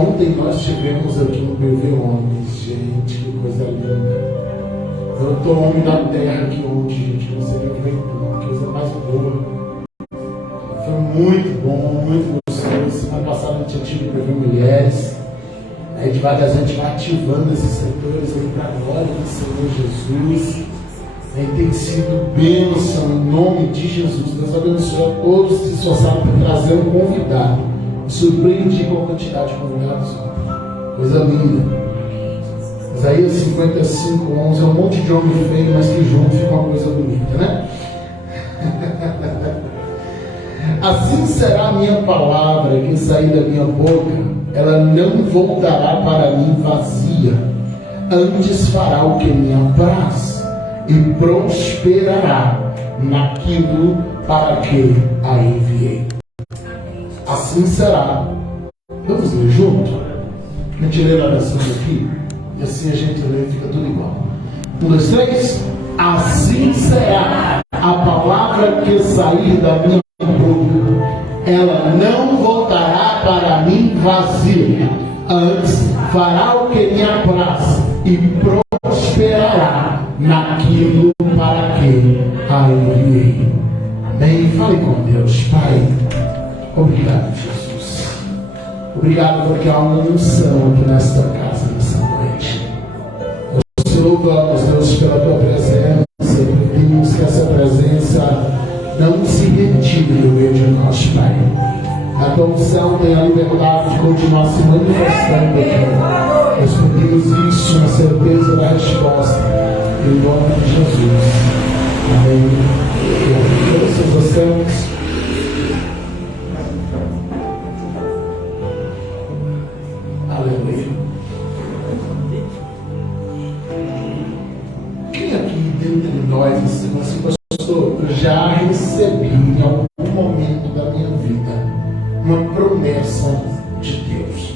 Ontem nós tivemos aqui no PV Homens, gente, que coisa linda. Eu tô homem da terra aqui ontem, gente, não sei o que vem por, que coisa mais boa. Foi muito bom, muito gostoso. Semana passada a gente já tive PV Mulheres. Aí devagarzinho a gente vai ativando esses setores aí para a glória do Senhor Jesus. Aí tem sido bênção em nome de Jesus. Deus abençoe a todos que se esforçaram por trazer um convidado. Me surpreendi com a quantidade de convidados. Coisa linda. Isaías 55, 11 é um monte de homem feio, mas que junto fica uma coisa bonita, né? Assim será a minha palavra que sair da minha boca, ela não voltará para mim vazia, antes fará o que me apraz e prosperará naquilo para que a enviei. Assim será. Vamos ler junto? A gente lê a oração aqui. E assim a gente lê e fica tudo igual. 1, 2, 3. Assim será a palavra que sair da minha boca. Ela não voltará para mim vazia. Antes fará o que me apraz e prosperará naquilo para que a enviei. Amém. Fale com Deus. Pai, obrigado, Jesus. Obrigado porque há uma unção aqui nesta casa, nessa noite. Nós te louvamos, Deus, pela tua presença. Pedimos que essa presença não se retire no meio de nós, Pai. A tua unção tem a liberdade de continuar se manifestando aqui. Nós pedimos isso na certeza da resposta. Em nome de Jesus. Amém. Todos vocês. Aleluia. Quem aqui dentre nós, assim, pastor, eu já recebi em algum momento da minha vida uma promessa de Deus?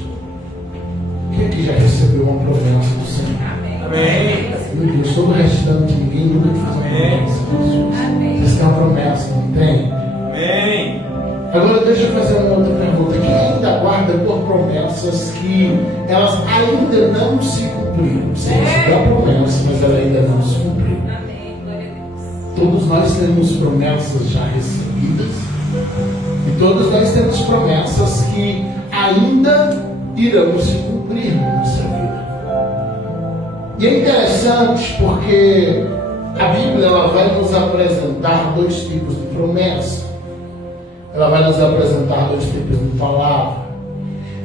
Quem aqui já recebeu uma promessa do Senhor? Amém. Meu Deus, todo o restante, ninguém nunca fez uma promessa de Jesus. Vocês têm uma promessa, não tem? Amém. Agora deixa eu fazer uma outra pergunta. Quem ainda guarda por promessas que elas ainda não se cumpriram? Você recebeu a promessa, mas ela ainda não se cumpriu. Amém. Glória a Deus. Todos nós temos promessas já recebidas. E todos nós temos promessas que ainda irão se cumprir na nossa vida. E é interessante porque a Bíblia ela vai nos apresentar dois tipos de promessa. Ela vai nos apresentar dois tipos de palavra.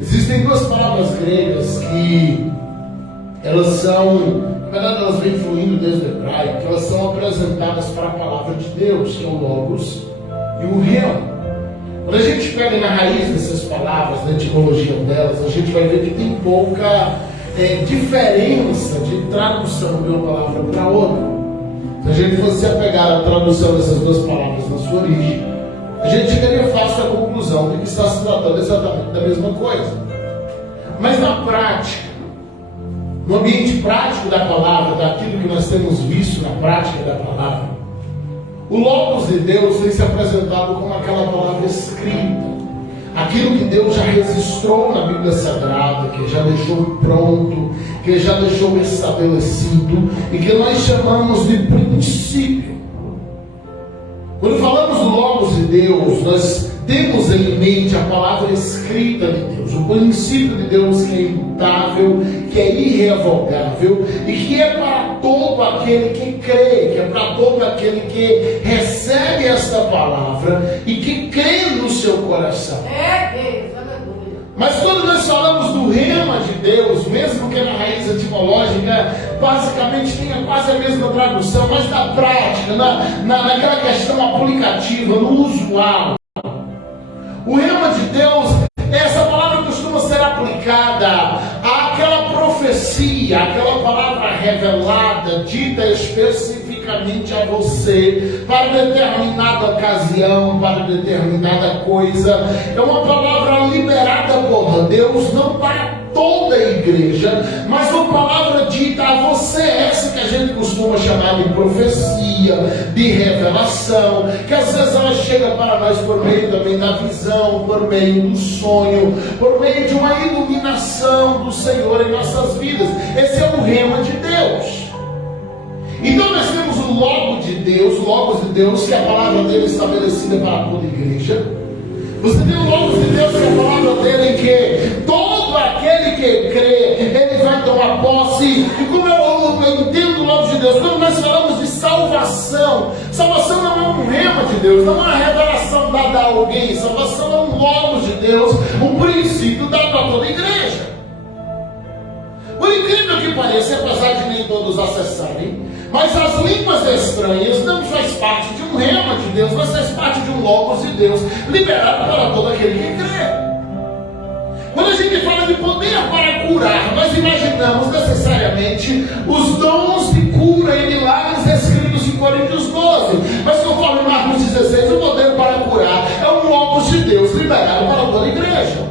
Existem duas palavras gregas que elas são, na verdade elas vêm fluindo desde o hebraico, que elas são apresentadas para a palavra de Deus, que é o Logos e o Rema. Quando a gente pega na raiz dessas palavras, na etimologia delas, a gente vai ver que tem pouca diferença de tradução de uma palavra para outra. Se a gente fosse apegar a tradução dessas duas palavras na sua origem, a gente chegaria fácil à conclusão de que está se tratando exatamente da mesma coisa. Mas na prática, no ambiente prático da palavra, daquilo que nós temos visto na prática da palavra, o Logos de Deus tem se apresentado como aquela palavra escrita, aquilo que Deus já registrou na Bíblia Sagrada, que já deixou pronto, que já deixou estabelecido e que nós chamamos de princípio. Quando falamos do Logos de Deus, nós temos em mente a palavra escrita de Deus, o princípio de Deus que é imutável, que é irrevogável e que é para todo aquele que crê, que é para todo aquele que recebe esta palavra e que crê no seu coração. Mas quando nós falamos do rema de Deus, mesmo que na raiz etimológica basicamente tenha quase a mesma tradução, mas na prática, naquela questão aplicativa, no usual, o rema de Deus, essa palavra costuma ser aplicada àquela profecia, aquela palavra revelada, dita especificamente a você, para determinada ocasião, para determinada coisa. É uma palavra liberada por Deus, não para toda a igreja, mas uma palavra dita a você, essa que a gente costuma chamar de profecia, de revelação, que às vezes ela chega para nós por meio também da visão, por meio do sonho, por meio de uma iluminação ação do Senhor em nossas vidas. Esse é o rema de Deus. Então nós temos o Logos de Deus, que é a palavra dele estabelecida para toda a igreja. Você tem o Logos de Deus, que é a palavra dele, em que todo aquele que crê, ele vai tomar posse. E como eu entendo o Logos de Deus, quando nós falamos de salvação, salvação não é um rema de Deus, não é uma revelação dada a alguém. Salvação é um Logos de Deus, um princípio dado a toda a igreja. Por incrível que pareça, apesar de nem todos acessarem, mas as línguas estranhas não faz parte de um rema de Deus, mas faz parte de um Logos de Deus, liberado para todo aquele que crê. Quando a gente fala de poder para curar, nós imaginamos necessariamente os dons de cura e milagres escritos em Coríntios 12. Mas conforme Marcos 16, o poder para curar é um Logos de Deus liberado para toda a igreja.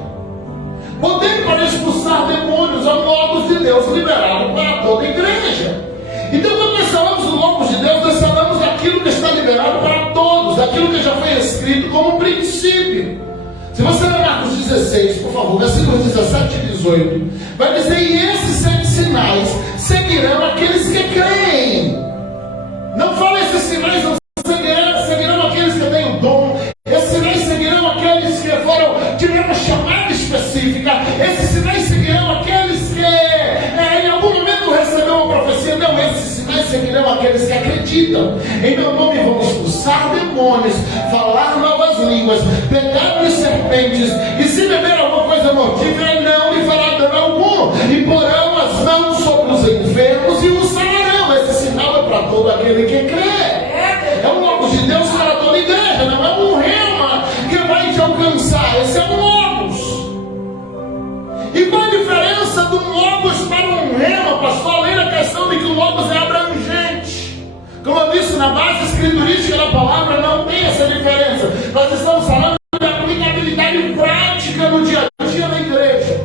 Poder para expulsar demônios é um Logos de Deus liberado para toda a igreja. Então, quando nós falamos do Logos de Deus, nós falamos daquilo que está liberado para todos, daquilo que já foi escrito como princípio. Se você ler Marcos 16, por favor, versículos 17 e 18, vai dizer: e esses 7 sinais seguirão aqueles que creem. Não fala esses sinais, não seguirão aqueles que têm o dom. Esses sinais seguirão aqueles que tiveram uma chamada específica. Esses sinais seguirão aqueles que em algum momento receberam uma profecia. Não, esses sinais seguirão aqueles que acreditam. Em meu nome vão expulsar demônios, falar novas línguas, pegar de serpentes, e se beber alguma coisa mortífera, não lhe fará dano algum, e porão as mãos sobre os enfermos e os sararão. Esse sinal é para todo aquele que crê. É o Logos de Deus para toda a igreja, não é um rema que vai te alcançar. Esse é um Logos. E qual a diferença de um Logos para um rema, pastor? Além da questão de que o Logos é abrangente. Como eu disse, na base escriturística da palavra não tem essa diferença. Nós estamos falando de aplicabilidade prática no dia a dia da igreja.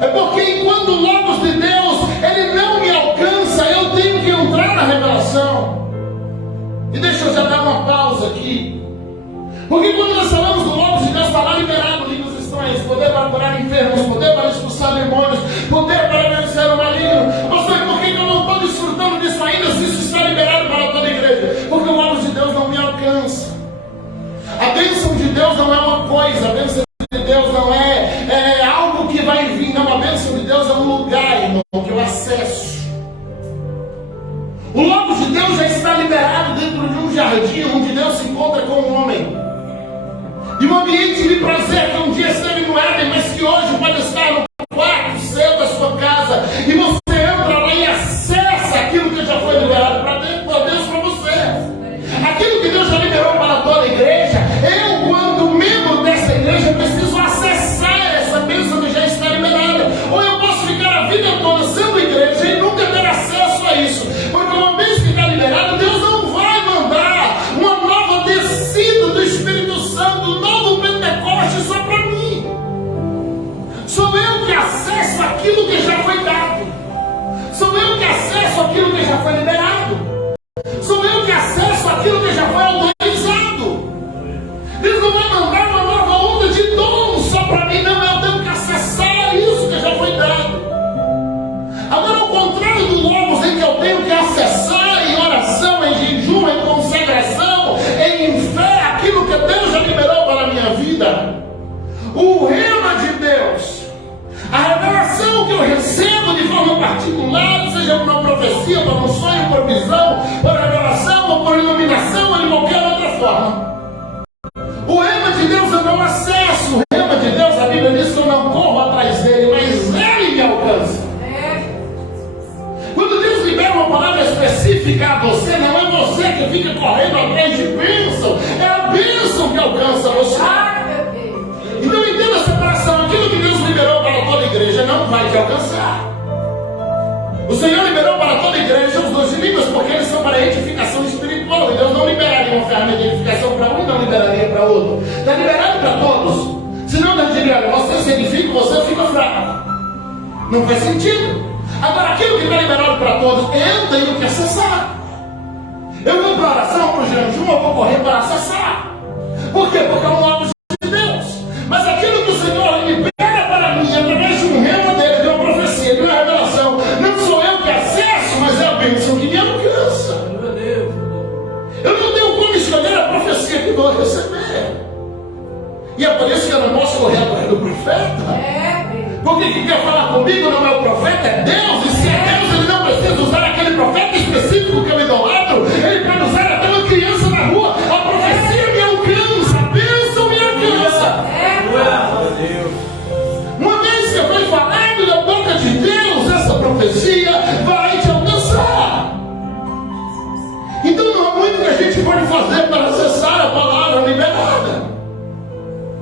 É porque enquanto o Logos de Deus ele não me alcança, eu tenho que entrar na revelação. E deixa eu já dar uma pausa aqui. Porque quando nós falamos do Logos de Deus, está lá liberado línguas estranhas, poder para curar enfermos, poder para expulsar demônios, poder para vencer o maligno. Pastor, por que eu não estou desfrutando disso ainda se isso está liberado para toda a igreja? Porque o Logos de Deus não me alcança. A bênção de Deus não é uma coisa, a bênção de Deus não é algo que vai vir, não. A bênção de Deus é um lugar, irmão, que eu acesso. O Logos de Deus já está liberado dentro de um jardim onde Deus se encontra com o homem. E um ambiente de prazer que um dia esteve no Éden, mas que hoje pode estar no quarto seu da sua casa. E você entra lá e acessa aquilo que já foi liberado para Deus, para você. Aquilo que Deus já liberou para toda a igreja, eu, quando membro dessa igreja, preciso acessar essa bênção que já está liberada. Ou eu posso ficar a vida toda sendo igreja e nunca ter acesso a isso. Porque uma vez que está liberado, Deus não vai mandar uma nova descida do Espírito Santo, um novo Pentecoste só para mim. Sou eu que acesso aquilo que já foi dado. Sou eu que acesso aquilo que já foi liberado. Sou eu que acesso aquilo que já foi autorizado. Deus não vai mandar uma nova onda de dom só para mim, não. Eu tenho que acessar isso que já foi dado. Agora, ao contrário do Logos, em que eu tenho que acessar em oração, em jejum, em consagração, em fé, aquilo que Deus já liberou para a minha vida, o rema de Deus, a revelação que eu recebo de forma particular, seja por uma profecia, por um sonho, por visão, por revelação, ou por iluminação, ou de qualquer outra forma. O rema de Deus eu não acesso. O rema de Deus, a Bíblia diz que eu não corro atrás dele, mas ele me alcança. Quando Deus libera uma palavra específica a você, não é você que fica correndo atrás de bênção, é a bênção que alcança você. Então entenda a separação. Aquilo que Deus liberou para toda a igreja não vai te alcançar. O Senhor liberou para toda a igreja os dons de línguas, porque eles são para edificação espiritual. E Deus não liberaria uma ferramenta de edificação para um e não liberaria para outro. Está liberado para todos. Senão Deus diria: você se edifica, você fica fraco. Não faz sentido. Agora, aquilo que está liberado para todos, eu tenho que acessar. Eu vou para a oração, para o jejum, eu vou correr para acessar. Por quê? Porque é um Logos de Deus. Mas aquilo que o Senhor libera para mim através de um rema Porque quem quer falar comigo não é o profeta, é Deus. E se é Deus, ele não precisa usar aquele profeta específico que eu idolatro. Ele pode usar até uma criança na rua. A profecia me alcança, a bênção me alcança. Uma vez que foi falado da boca de Deus, essa profecia vai te alcançar. Então não há muito que a gente pode fazer para acessar a palavra liberada.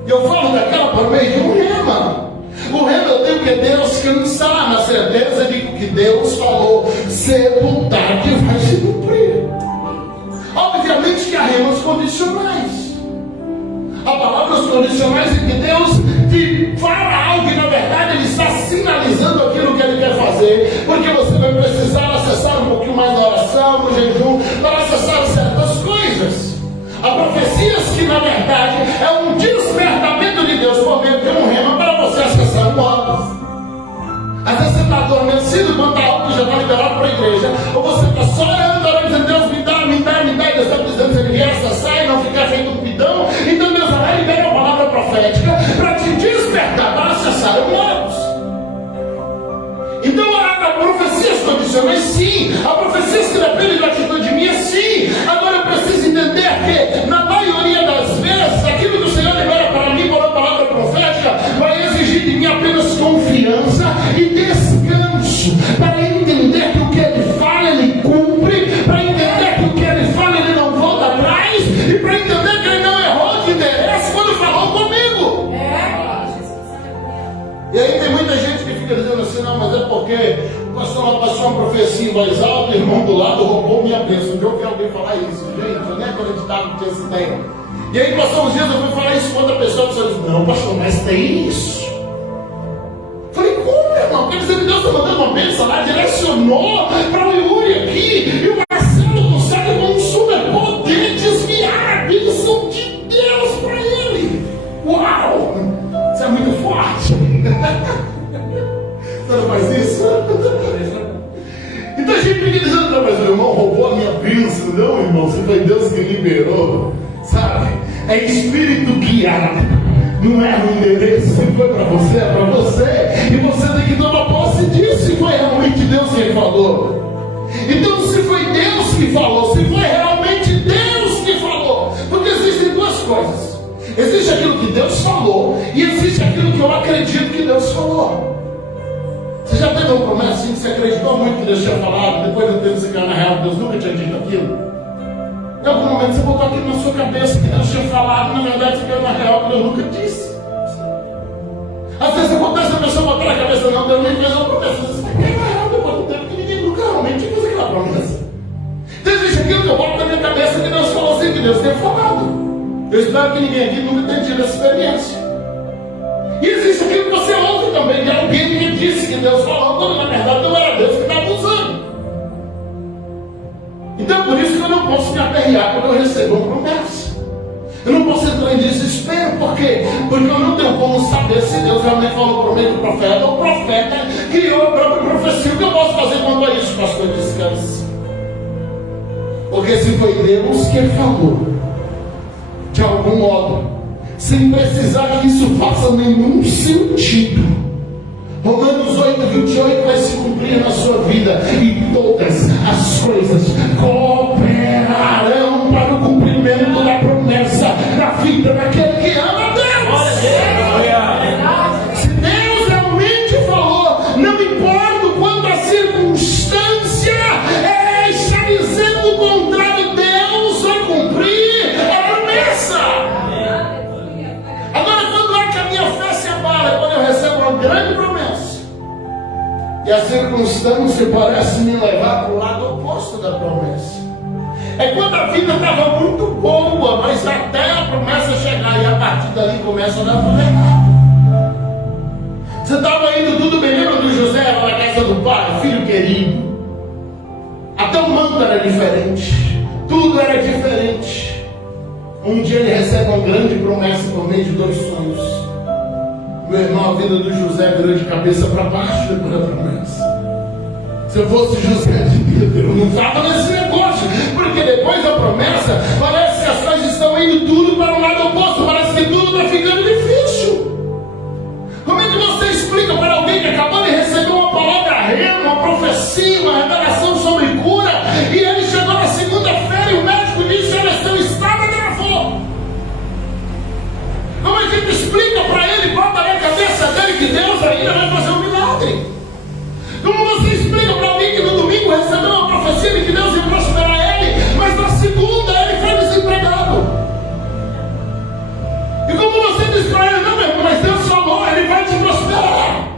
Eu falo daquela por meio de um rema. O rema eu tenho que Deus cansar na certeza de que Deus falou, sepultar que vai se cumprir. Obviamente que há remas condicionais. A palavra os condicionais é que Deus te fala algo e na verdade Ele está sinalizando aquilo que Ele quer fazer, porque você vai precisar acessar um pouquinho mais da oração, no jejum, para acessar certas coisas. Há profecias que na verdade é um despertamento de Deus por meio de um rema para você acessar um algo. Às vezes você está adormecido quando a algo já está liberado para a igreja, ou você está só orando, dizendo Deus me dá, e Deus está dizendo se Ele vier acessar e não ficar feito um pidão. Então Deus vai liberar a palavra profética para te despertar, para acessar um algo. Então há profecias condicionais, sim. Há profecias que dependem da atitude minha, sim. Agora eu preciso entender que, na maioria das vezes, aquilo que o Senhor libera para mim por uma palavra profética vai exigir de mim apenas confiança e descanso, para entender que o que Ele fala, Ele cumpre, para entender que o que Ele fala, Ele não volta atrás, e para entender que Ele não errou de interesse quando falou comigo. E aí tem muita gente que fica dizendo assim, não, mas é porque o pastor passou uma profecia em voz alta, o irmão do lado roubou minha bênção. Eu ouvi alguém falar isso, gente, eu nem acreditava que tinha essa ideia. E aí passou uns dias, eu fui falar isso com outra pessoa, e disse, não pastor, mas tem isso. Falei, como irmão? Quer dizer que Deus está mandando uma bênção lá, direcionou para o Yuri aqui, e o Marcelo consegue com um superpoder desviar a bênção de Deus para ele. Uau! Isso é muito forte. Você não faz isso? Então a gente fica dizendo, não, mas o irmão roubou a minha bênção. Não, irmão, se foi Deus que liberou, sabe? É espírito guiado. Não é um endereço, se foi para você, é para você. E você tem que tomar posse disso, se foi realmente Deus quem falou. Então se foi Deus que falou, se foi realmente Deus que falou. Porque existem duas coisas. Existe aquilo que Deus falou e existe aquilo que eu acredito que Deus falou. Você já teve uma promessa assim que você acreditou muito que Deus tinha falado, depois do tempo você caiu na real que Deus nunca tinha dito aquilo? Em algum momento você botou aquilo na sua cabeça que Deus tinha falado, na verdade você caiu na real que Deus nunca disse. Às vezes acontece a pessoa botar na cabeça, não, Deus nem fez uma promessa. Você caiu na real depois do tempo que ninguém nunca realmente fez aquela promessa. Então existe aquilo que eu boto na minha cabeça que Deus falou assim, que Deus tem falado. Eu espero que ninguém aqui nunca tenha tido essa experiência. E existe aquilo que você ouve também, de alguém que disse que Deus falou, quando na verdade não era Deus que estava usando. Então por isso que eu não posso me aperrear quando eu recebo uma promessa. Eu não posso entrar em desespero, por quê? Porque eu não tenho como saber se Deus realmente falou por meio do profeta, ou o profeta criou a própria profecia. O que eu posso fazer quanto a isso, pastor? Descanse. Porque se foi Deus que falou, de algum modo, sem precisar que isso faça nenhum sentido, Romanos 8:28 vai se cumprir na sua vida, e todas as coisas cooperarão para o cumprimento da promessa na vida daquele que ama a Deus. Se Deus realmente falou, não importa o quanto a circunstância está dizendo o contrário, Deus vai cumprir a promessa. Agora, quando é que a minha fé se abala? É quando eu recebo uma grande promessa e a circunstância parece me levar para o lado oposto da promessa. É quando a vida estava muito boa, mas até a promessa chegar, e a partir dali começa a dar problema. Você estava indo tudo bem, lembra do José lá na casa do pai, filho querido? Até o manto era diferente, tudo era diferente. Um dia ele recebe uma grande promessa por meio de 2 sonhos. Meu irmão, a vida do José virou de cabeça para baixo depois da promessa. Se eu fosse José, eu não estava nesse negócio, porque depois da promessa, parece que as coisas estão indo tudo para o lado oposto, parece que tudo está ficando difícil. Como é que você explica para rema, uma profecia, uma revelação sobre cura, e ele chegou na segunda-feira e o médico disse: olha, seu estado agravou. Como a gente explica para ele, bota na cabeça dele que Deus ainda vai fazer um milagre? Como você explica para mim que no domingo recebeu uma profecia de que Deus ia prosperar ele, mas na segunda ele foi desempregado? E como você diz para ele: não, meu irmão, mas Deus falou, ele vai te prosperar?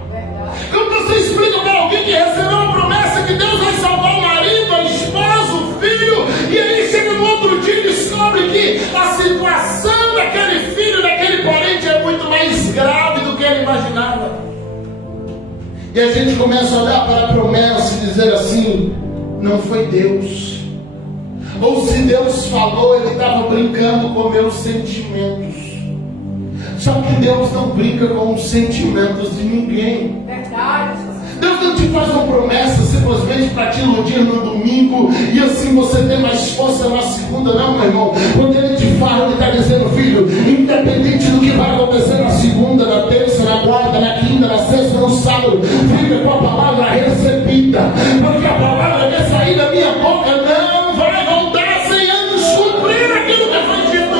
Como você explica para alguém que recebeu uma promessa que Deus vai salvar o marido, a esposa, o filho, e aí chega no outro dia e descobre que a situação daquele filho, daquele parente é muito mais grave do que ele imaginava? E a gente começa a olhar para a promessa e dizer assim: não foi Deus. Ou se Deus falou, ele estava brincando com meus sentimentos. Só que Deus não brinca com os sentimentos de ninguém. Verdade. Deus não te faz uma promessa simplesmente para te iludir no domingo e assim você ter mais força na segunda. Não, meu irmão. Quando ele te fala, ele está dizendo: filho, independente do que vai acontecer na segunda, na terça, na quarta, na quinta, na sexta, no sábado, fica com a palavra recebida, porque a palavra vai sair da minha boca, não vai voltar sem antes cumprir aquilo que foi dito.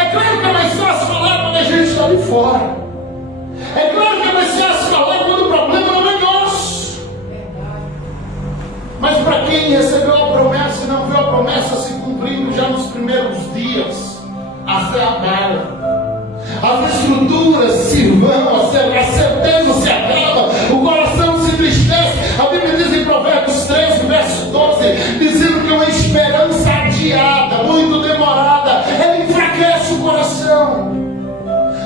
É claro que é mais fácil falar quando a gente está ali fora. É claro que é mais fácil falar quando o problema não é nosso. Mas para quem recebeu a promessa e não viu a promessa se cumprindo já nos primeiros dias, a fé abala. As estruturas se vão, a certeza se acaba, o coração se entristece. A Bíblia diz em Provérbios 13, verso 12, dizendo que uma esperança adiada, muito demorada, ela enfraquece o coração.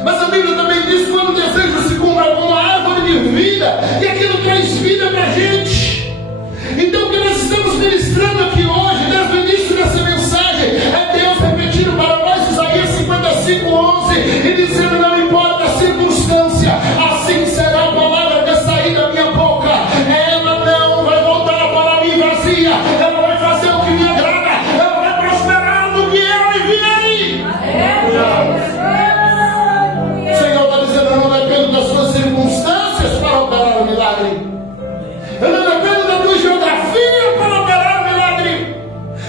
Mas a Bíblia também diz: quando o desejo se cumpre como uma árvore de vida, e aquilo traz vida para a gente. Então o que nós estamos ministrando aqui hoje, desde o início dessa mensagem, é Deus repetindo para nós Isaías 55:11 e dizendo: não importa a circunstância, assim será a palavra que sair da minha boca. Ela não vai voltar para mim vazia, ela vai fazer o que me agrada, ela vai prosperar no que ela enviei. O Senhor está dizendo: eu não dependo das suas circunstâncias para operar o milagre. Eu não dependo da tua geografia para operar o milagre.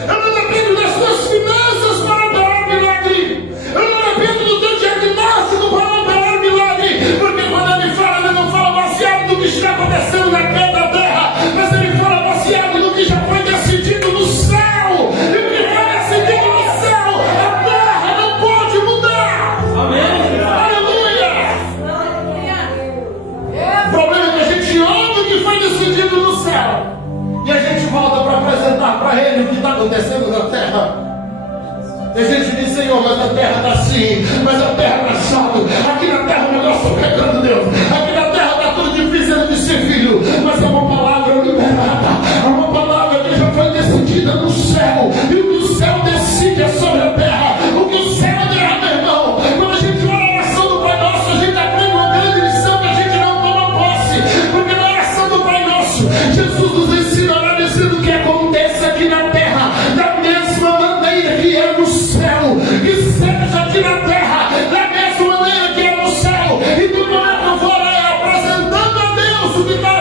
Eu não dependo das tuas finanças para operar o milagre. Eu não dependo do teu diagnóstico para operar o milagre. Porque quando ele fala, ele não fala baseado no que está acontecendo na terra, mas ele fala baseado no que já foi decidido no céu. E o que foi decidido no céu, a terra não pode mudar. Amém. Aleluia. O problema é que a gente ouve o que foi decidido no céu e a gente volta para apresentar para ele o que está acontecendo na terra. E a gente diz: Senhor, mas a terra está assim, mas a terra está assado. Aqui na terra o negócio está pegando, Deus. Aqui na terra está tudo difícil de ser filho. Mas é uma palavra liberada, é uma palavra que já foi decidida no céu. E o que o céu decide é sobre a terra. O que o céu derrama, irmão. Quando a gente ora a oração do Pai Nosso, a gente aprende uma grande lição que a gente não toma posse. Porque na oração do Pai Nosso, Jesus nos ensina a orar dizendo: que aconteça aqui na terra da mesma maneira que é no céu, que seja aqui na terra da mesma maneira que é no céu. E do momento que eu for apresentando a Deus o que está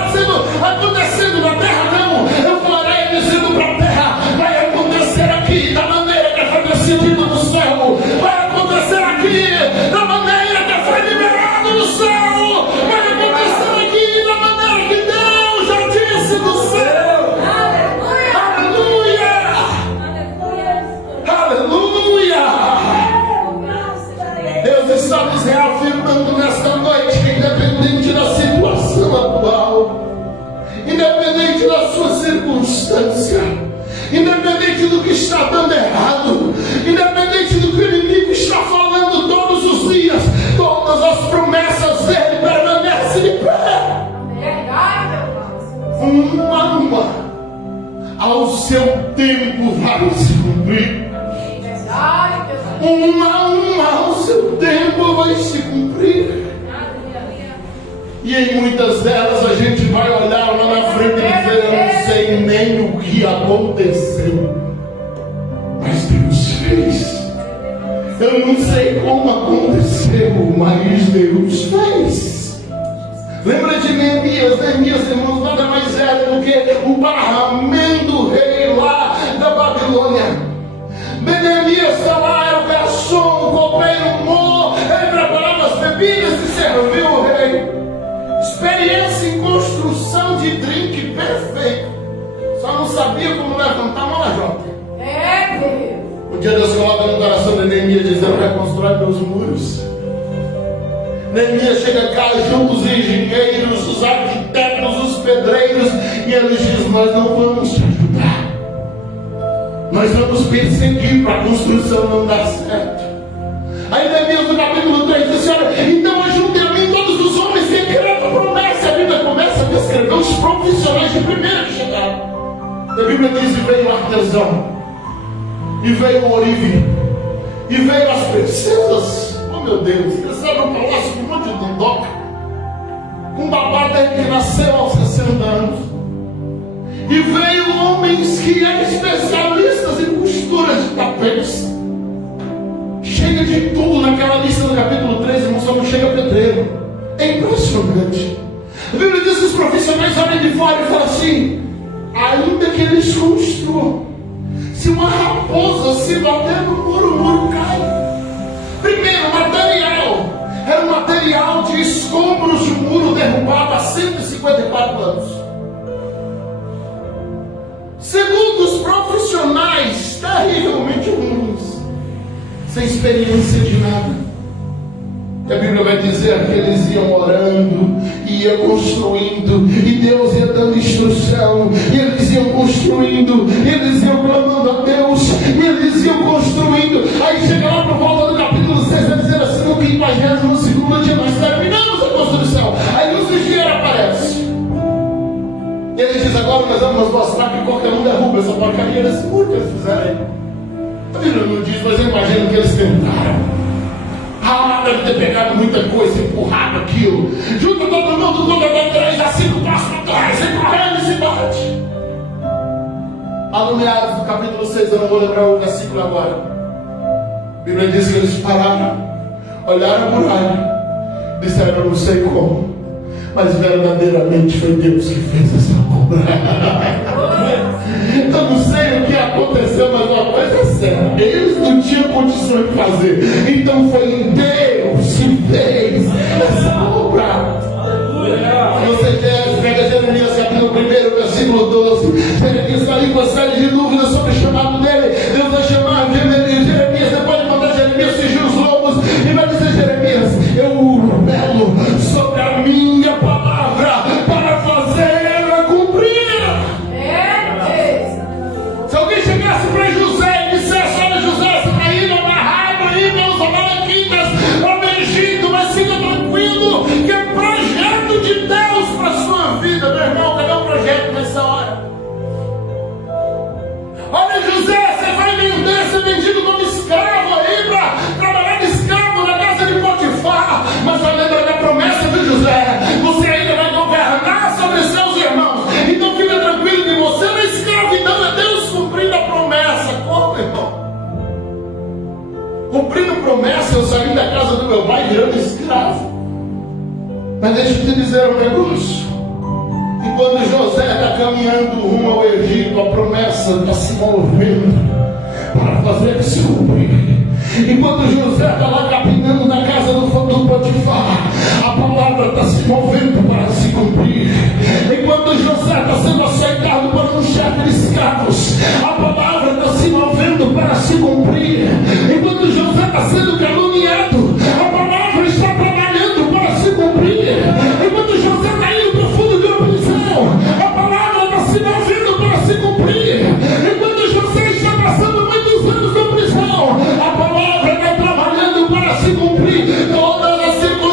acontecendo na terra, não, eu farei dizendo para a terra: vai acontecer aqui da maneira que foi decidido no céu, vai acontecer aqui da maneira que foi liberado no céu, vai acontecer aqui da maneira que Deus já disse no céu. Aleluia! Aleluia! Deus está nos reafirmando nesta noite que, independente da situação atual, independente da sua circunstância, independente do que está dando errado, independente do que o inimigo está falando todos os dias, todas as promessas dele permanecem de pé. Uma a uma, ao seu tempo vai se cumprir. Uma a uma, ao seu tempo vai se cumprir. E em muitas delas a gente vai olhar lá na frente e dizer: eu não sei nem o que aconteceu, mas Deus fez. Eu não sei como aconteceu, mas Deus fez. Lembra Neemias, irmãos, nada mais era do que o parlamento do rei lá da Babilônia. Neemias está lá, era o garçom, o copeiro, ele preparava as bebidas e serviu o rei. Experiência em construção de drink perfeito. Só não sabia como levantar uma lajota. Um dia Deus coloca no coração de Neemias dizendo: reconstrói meus muros. Neemias chega cá junto os engenheiros, os arquitetos, os pedreiros, e eles dizem: nós não vamos te ajudar. Nós vamos perseguir para a construção não dar certo. Aí Neemias no capítulo 3 diz: olha, então ajudem a mim todos os homens, decreta a promessa. A Bíblia começa a descrever os profissionais de primeira que chegaram. A Bíblia diz: e veio o artesão, e veio o orive, e veio as princesas. Oh meu Deus, recebe um palácio com um monte de dondoca, com um babá que nasceu aos 60 anos. E veio homens que eram especialistas em costuras de tapetes. Chega de tudo naquela lista do capítulo 13, irmão, só não chega pedreiro. É impressionante. A Bíblia diz que os profissionais olham de fora e falam assim: ainda que eles construam, se uma raposa se bater no muro, o muro cai. Primeiro, material. Era um material de escombros de muro derrubado há 154 anos. Segundo, os profissionais terrivelmente ruins, sem experiência de nada. A Bíblia vai dizer que eles iam orando, iam construindo, e Deus ia dando instrução, e eles iam construindo, eles iam clamando a Deus, e eles iam construindo. Aí chega lá por volta do capítulo 6, vai dizer assim: no 52º dia nós terminamos a construção. Aí o engenheiro aparece. E ele diz: agora nós vamos mostrar que qualquer um derruba essa porcaria desse muro que eles fizeram aí. A Bíblia não diz, mas eu imagino que eles tentaram. Deve ter pegado muita coisa, empurrado aquilo. Junta todo mundo, quando eu dou 3 a 5 passos para trás, e correndo e se bate. Lá no meados do capítulo 6, eu não vou lembrar o versículo agora. A Bíblia diz que eles pararam, olharam a muralha, disseram: eu não sei como, mas verdadeiramente foi Deus que fez essa obra. Eu não sei o que aconteceu, mas uma coisa é certa: eles não tinham condição de fazer. Então foi Deus que fez essa obra. Se você quer, pega Jeremias capítulo 1, versículo 12. Jeremias está ali com uma série de dúvidas sobre o chamado dele. Deus vai chamar Jeremias, depois de mandar Jeremias fugir os lobos, e vai dizer: Jeremias, eu velo sobre a minha palavra para fazê-la cumprir. Se alguém chegasse para José e dissesse: olha, José, você está indo amarrado aí pelos amalequitas para o Egito, mas fica tranquilo que é projeto de Deus para a sua vida. Meu irmão, cadê o projeto nessa hora? Olha, José, você vai ser vendido como escravo aí para trabalhar de escravo na casa de Potifar. Mas olha, lembra da promessa de José: você ainda vai governar sobre seus irmãos. Então fica tranquilo que você não é escravidão, é Deus cumprindo a promessa. Como, irmão? Cumprindo promessa, eu saí da casa do meu pai virando escravo. Mas deixa eu te dizer um negócio. E quando José está caminhando rumo ao Egito, a promessa está se movendo para fazer se cumprir. Enquanto José está lá capinando na casa do Potifar, a palavra está se movendo para se cumprir. Enquanto José está sendo aceitado por um chefe de escravos, a palavra está se movendo para se cumprir. Enquanto José está sendo caluniado, a palavra está trabalhando para se cumprir. Enquanto José está indo para o fundo de uma prisão, a palavra está se movendo para se cumprir. Enquanto José está passando muitos anos na prisão, a palavra está trabalhando para se cumprir. Todas as circunstâncias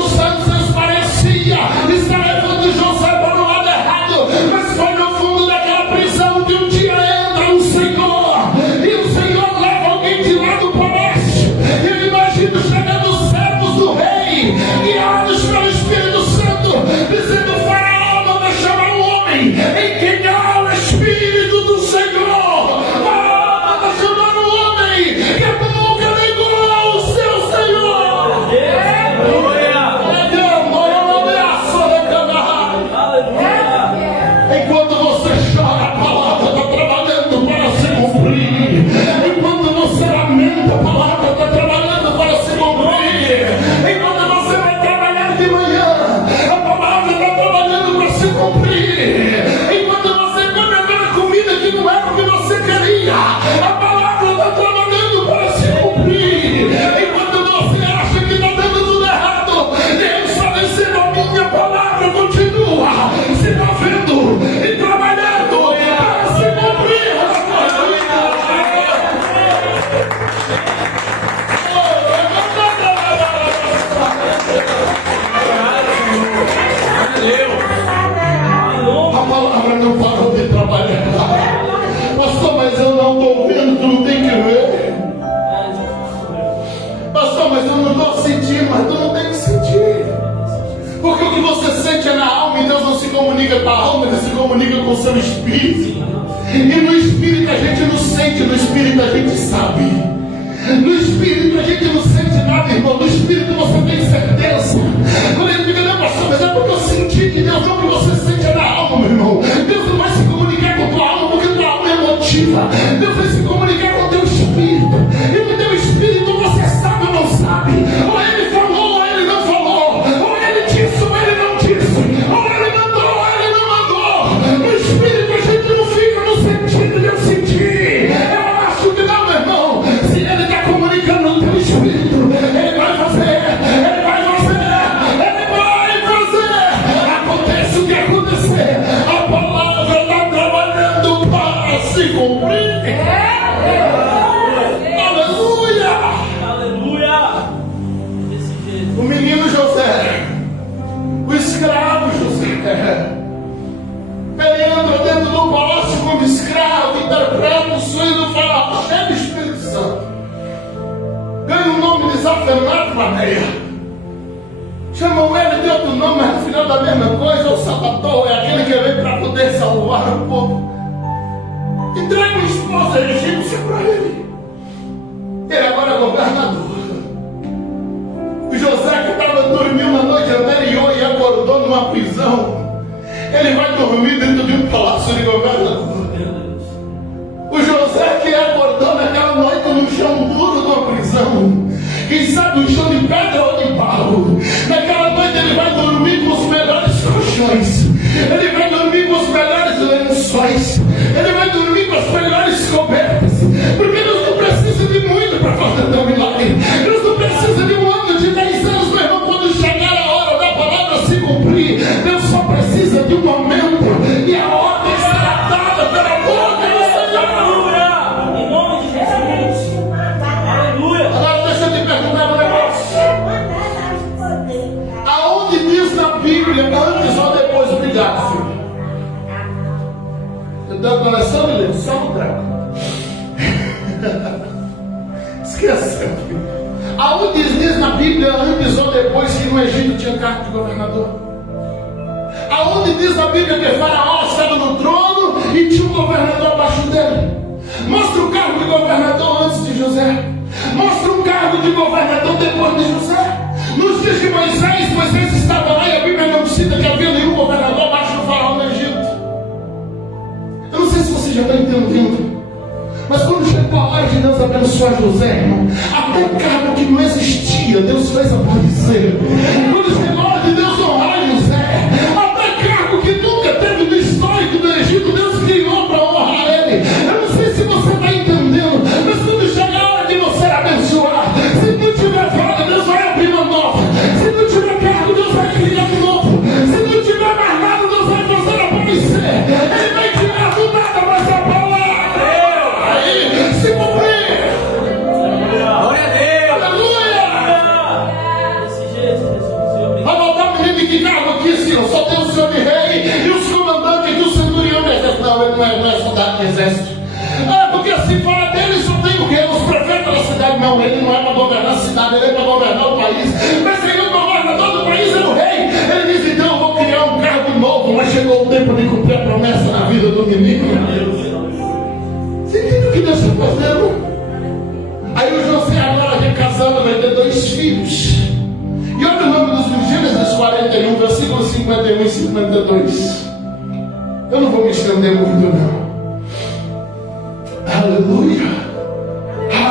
de manhã, a palavra está trabalhando para se cumprir. Enquanto você come aquela comida que não era o que você queria, a palavra está trabalhando para se cumprir. Enquanto você acha que está dando tudo errado, Deus está vencendo a minha palavra, continua se movendo e trabalhando para se cumprir. A palavra não parou de trabalhar. Pastor, mas eu não estou vendo, tu não tem que ver. Pastor, mas eu não estou sentindo, mas tu não tem que sentir. Porque o que você sente é na alma, e Deus não se comunica com a alma, Ele se comunica com o seu espírito. E no espírito a gente não sente, no espírito a gente sabe. No espírito a gente não sente nada, irmão. No espírito você tem certeza. Quando ele fica, não, pastor, mas é porque eu senti que Deus, não, que você sente é na alma, meu irmão. Deus não vai se comunicar com tua alma, porque tua alma é emotiva. Deus vai se comunicar com o teu espírito. E no teu espírito você sabe ou não sabe. Ou ele falou, ou ele não falou. Ou ele disse, ou ele não disse. Ou ele mandou, ou ele não mandou. No espírito a gente não fica no sentido de eu sentir. Eu acho que não, meu irmão. Se ele está comunicando no teu espírito, ele vai fazer, ele vai fazer, ele vai fazer. Aconteça o que acontecer, a palavra está trabalhando para se cumprir. Aleluia! Aleluia! O menino José, o escravo José, ele entra dentro do palácio como escravo, interpreta o sonho do faraó, cheio do Espírito Santo. Ganha o nome de Zafenat-Paneia. Chamam ele de outro nome, mas no final da mesma coisa, o Salvador é aquele que veio para poder salvar o povo. Entrega uma esposa egípcia para ele. Ele agora é governador. O José que estava dormindo na noite anterior e acordou numa prisão, ele vai dormir dentro de um palácio de governador. O José que acordou naquela noite no chão duro de uma prisão, quem sabe um chão de pedra ou de barro, naquela noite ele vai dormir com os melhores colchões, ele vai dormir com os melhores lençóis, ele vai dormir com as melhores cobertas, porque Deus não precisa de muito para fazer teu milagre. Deus não precisa de um ano, de 10 anos, meu irmão. Quando chegar a hora da palavra se cumprir, Deus só precisa de um momento, e a ordem será dada pela boca do Senhor. Em nome de Jesus. Aleluia. Agora deixa eu te perguntar um negócio. Aonde diz na Bíblia, antes ou depois, obrigado, filho? Eu estou coração, Helena, só no treco. Esqueça, filho. Aonde diz na Bíblia, antes ou depois, que no Egito tinha cargo de governador? Aonde diz na Bíblia que Faraó estava no trono e tinha um governador abaixo dele? Mostra o cargo de governador antes de José. Mostra um cargo de governador depois de José. Nos dias de Moisés estava lá e a Bíblia não cita que havia nenhum governador abaixo do Faraó no Egito. Eu não sei se você já está entendendo, mas quando chegou a hora de Deus abençoar José, irmão, até cargo que não existia, Deus fez aparecer. Quando chegou a hora de Deus honrar José, até cargo que nunca teve no histórico do Egito, Deus criou para honrar ele. Eu não sei se você está entendendo, mas quando chegar a hora de você abençoar, se não tiver vaga, Deus vai abrir uma nova. Se não tiver cargo, Deus vai criar um novo. Se não tiver mais nada, Deus vai fazer aparecer. Ele vai tirar do nada, mas a palavra aí se cumprir. Glória a Deus. Aleluia. Desse jeito, Jesus. Vai botar o menino de que cargo aqui, Senhor? Só tem o senhor de rei e os comandantes e o centurião do exército. Não, ele não é soldado do exército. Ah, porque se fora dele só tem o quê? Os prefeitos da cidade. Não, ele não é para governar a cidade, ele é para governar o país. Mas se o governador do país é o rei, ele diz, então eu vou criar um cargo novo, mas chegou o tempo de cumprir a promessa na vida do menino. Você entende o que Deus está fazendo? Aí o José agora recasando vai ter 2 filhos. E olha o nome dos filhos, Gênesis 41, versículos 51 e 52. Eu não vou me estender muito, não. Aleluia.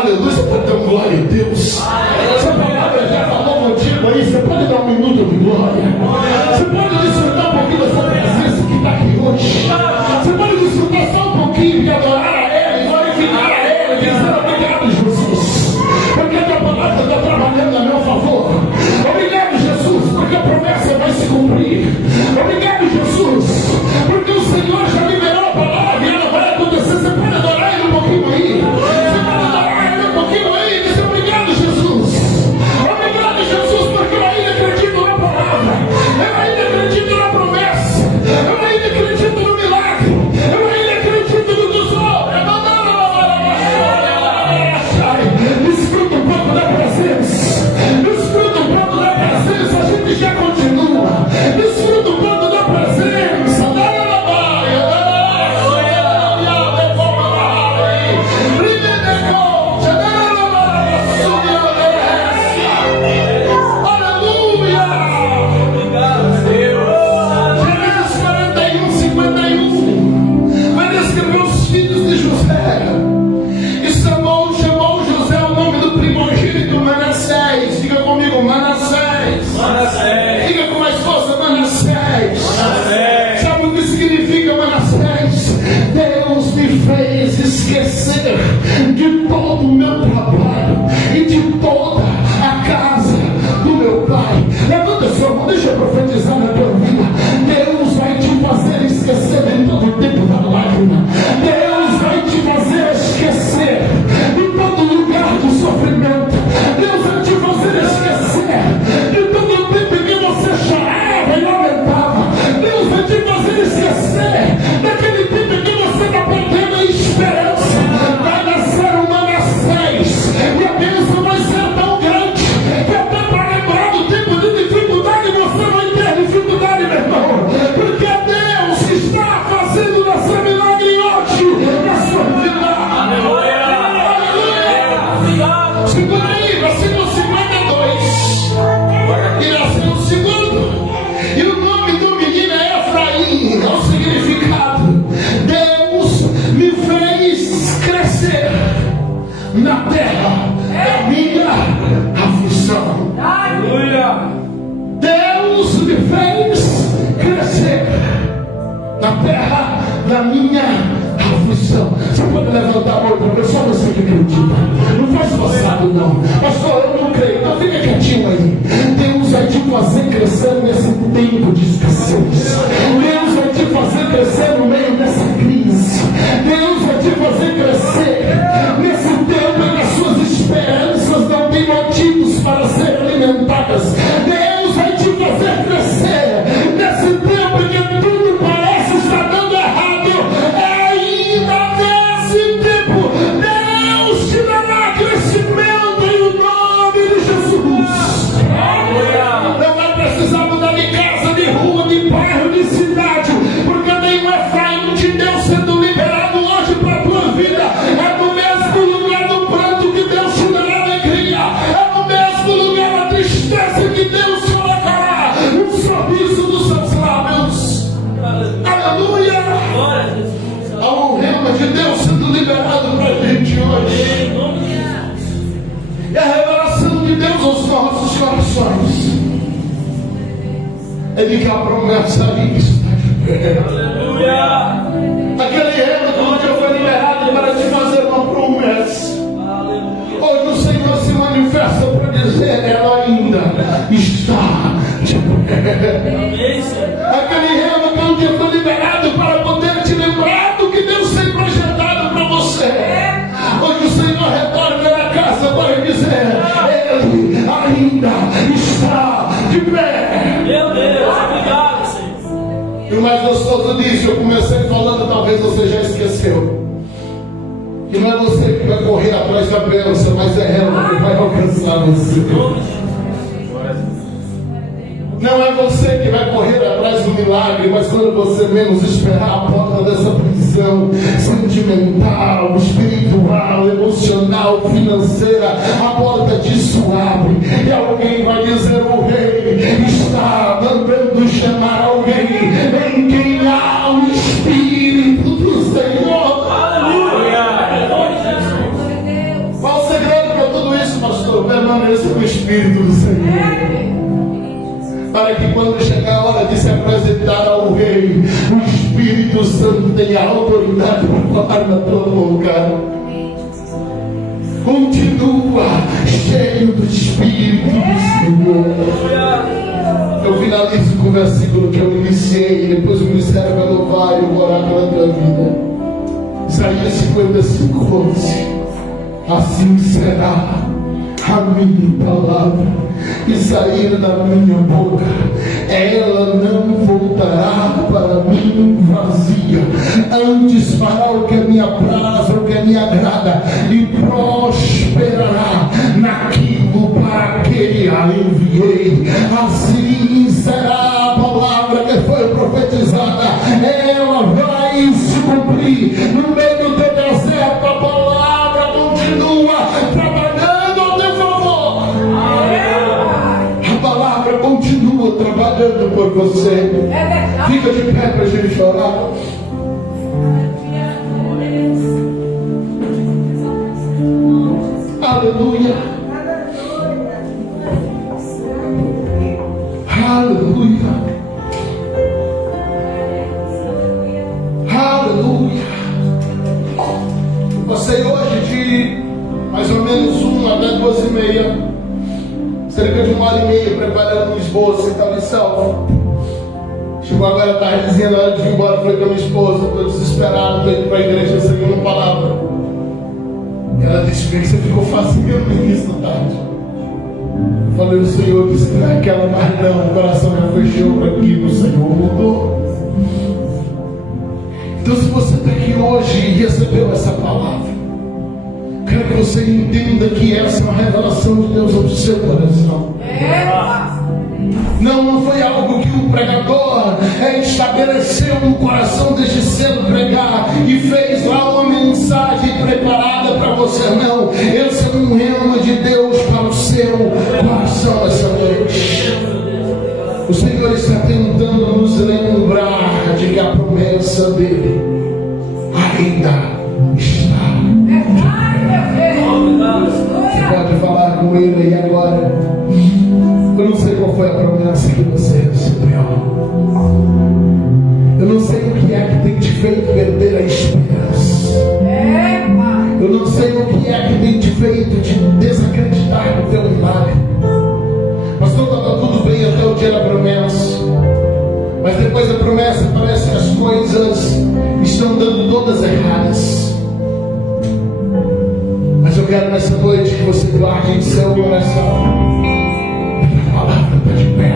Aleluia. Você pode dar glória a Deus. Essa palavra já falou contigo aí. Você pode dar minuto de glória. Você pode desfrutar um pouquinho dessa presença que está aqui hoje. Você pode desfrutar só um pouquinho de adorar a Ele, glorificar a Ele, dizer obrigado, Jesus, porque a tua palavra está trabalhando a meu favor. Obrigado, Jesus, porque a promessa vai se cumprir. Obrigado, Jesus, porque o Senhor já liberou a palavra e ela vai acontecer. Você pode adorar Ele um pouquinho aí. Você pode adorar Ele um pouquinho aí e dizer obrigado, Jesus. Obrigado, Jesus, porque eu ainda acredito na palavra. Eu ainda acredito na promessa. Eu ainda acredito no milagre. Eu ainda acredito no que sou. Desfruta um pouco da presença. Desfruta um pouco da presença. A gente já continua. Desfruta um pouco da presença. Esquecer de todo o meu trabalho e de toda a casa do meu pai. Levanta sua mão, deixa eu profetizar na tua vida. Deus vai te fazer esquecer de todo o tempo da lágrima. Deus vai te fazer esquecer de todo lugar do sofrimento. Deus vai te fazer esquecer de todo o tempo em que você chorava e lamentava. Deus vai te fazer esquecer daquele tempo em que você está perdendo a esperança. Vai nascer um Manassés e a bênção vai ser tão grande que até para lembrar do tempo de dificuldade você vai ter dificuldade, meu irmão, porque é Deus que está fazendo nascer milagre hoje na sua vida. Aleluia! Aleluia! Segura aí, versículo 52. E nasceu o segundo, e o nome do menino é Efraim. É o significado: Deus me fez crescer na terra da minha aflição. Aleluia! Deus me fez crescer na terra da minha aflição. Você pode levantar a mão para ver, só você que acredita. Não faz forçado não. Pastor, eu não creio. Então fica quietinho aí. Deus vai te fazer crescer nesse tempo de escassez. Deus vai te fazer crescer no meio dessa crise. Deus vai te fazer crescer nesse tempo em que as suas esperanças não têm motivos para serem alimentadas. Deus vai te fazer crescer nesse tempo em que tudo parece estar dando errado. É ainda nesse tempo Deus te dará crescimento em o nome de Jesus. Não vai precisar mudar de casa, de rua, de bairro, de cidade, porque nenhum Efraim de Deus sendo liberado hoje para a tua vida. É no mesmo lugar do pranto que Deus te dará alegria. É no mesmo lugar da tristeza que Deus colocará um sorriso nos seus lábios. Aleluia! Há um rema de Deus sendo liberado para a gente hoje. E a revelação de Deus aos nossos corações é de que a promessa ali está de pé. Aleluia! Aquele rema que um dia foi liberado para te fazer uma promessa. Hoje o Senhor se manifesta para dizer: ela ainda está de pé. Aquele rema que um dia foi liberado para poder te lembrar do que Deus tem projetado para você. Hoje o Senhor retorna na casa para dizer: ele ainda está de pé. Meu Deus, obrigado, Senhor. E o mais gostoso disso, eu comecei falando, talvez você já esqueceu, que não é você que vai correr atrás da bênção, mas é ela que vai alcançar você. Não é você que vai correr atrás do milagre, mas quando você menos esperar, a porta dessa prisão sentimental, espiritual, emocional, financeira, a porta disso abre e alguém vai dizer: o rei está mandando chamar alguém em quem há o Espírito do Senhor. Aleluia! Qual o segredo para tudo isso, pastor? Permaneça no Espírito do Senhor. que quando chegar a hora de se apresentar ao Rei, o Espírito Santo tenha autoridade para falar na tua boca. Continua cheio do Espírito do Senhor. Eu finalizo com o versículo que eu iniciei, e depois o ministério vai louvar e eu vou orar pela tua vida. Isaías 55:11. Assim será a minha palavra e sair da minha boca, ela não voltará para mim vazia, antes fará o que me apraz, o que me agrada, e prosperará naquilo para que a enviei. Assim será a palavra que foi profetizada, ela vai se cumprir. No meio do teu deserto, a palavra continua trabalhando ao teu favor. A palavra continua trabalhando por você. Fica de pé para a gente orar. Aleluia. Aleluia. Aleluia. Passei hoje de mais ou menos 1 até 2h30, cerca de 1h30, preparando um esboço e tal lição. Chegou agora à tardezinha, na hora de ir embora, falei com a minha esposa: estou desesperado, estou indo para a igreja recebendo uma palavra. E ela disse: por que você ficou fazendo isso na tarde? Eu falei: o Senhor disse que não é aquela mais não, o coração já fechou para aqui, o Senhor mudou. Então, se você está aqui hoje e recebeu essa palavra, quero que você entenda que essa é uma revelação de Deus ao seu coração. Não foi algo que o pregador estabeleceu no coração desde cedo pregar e fez lá uma mensagem preparada para você. Não, esse é um rema de Deus para o seu coração essa noite. O Senhor está tentando nos lembrar de que a promessa dele ainda está. Você pode falar com ele aí agora. Eu não sei qual foi a promessa que você recebeu. Eu não sei o que é que tem te feito perder a esperança. Eu não sei o que é que tem te feito te desacreditar no teu milagre. Pastor, estava tudo bem até o dia da promessa. Mas depois da promessa parece que as coisas estão dando todas erradas. Mas eu quero nessa noite que você guarde em seu coração. A palavra está de pé.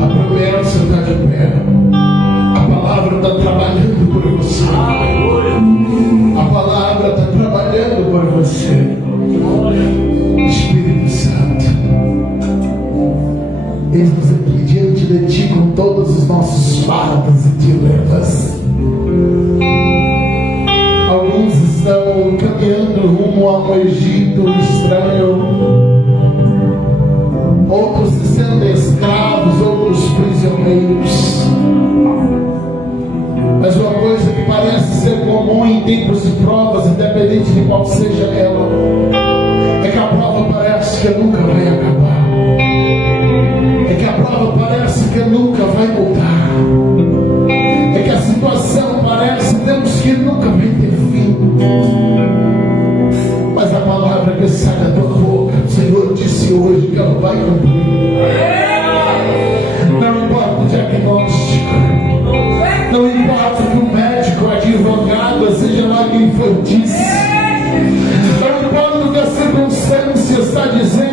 A promessa está de pé. A palavra está trabalhando por você. A palavra está trabalhando por você. Espírito Santo, eis-nos aqui diante de Ti com todos os nossos fardos e dilemas. Alguns estão caminhando rumo a um Egito estranho, outros sendo escravos, outros prisioneiros. Mas uma coisa que parece ser comum em tempos de provas, independente de qual seja ela, é que a prova parece que nunca vai acabar. É que a prova parece que nunca vai mudar. É que a situação parece, Deus, que nunca vai ter fim. Mas a palavra que sai da tua boca, o Senhor disse hoje que ela vai cumprir. Não importa o diagnóstico, não importa que o médico, advogado, seja lá quem for disse, não importa o que a circunstância está dizendo.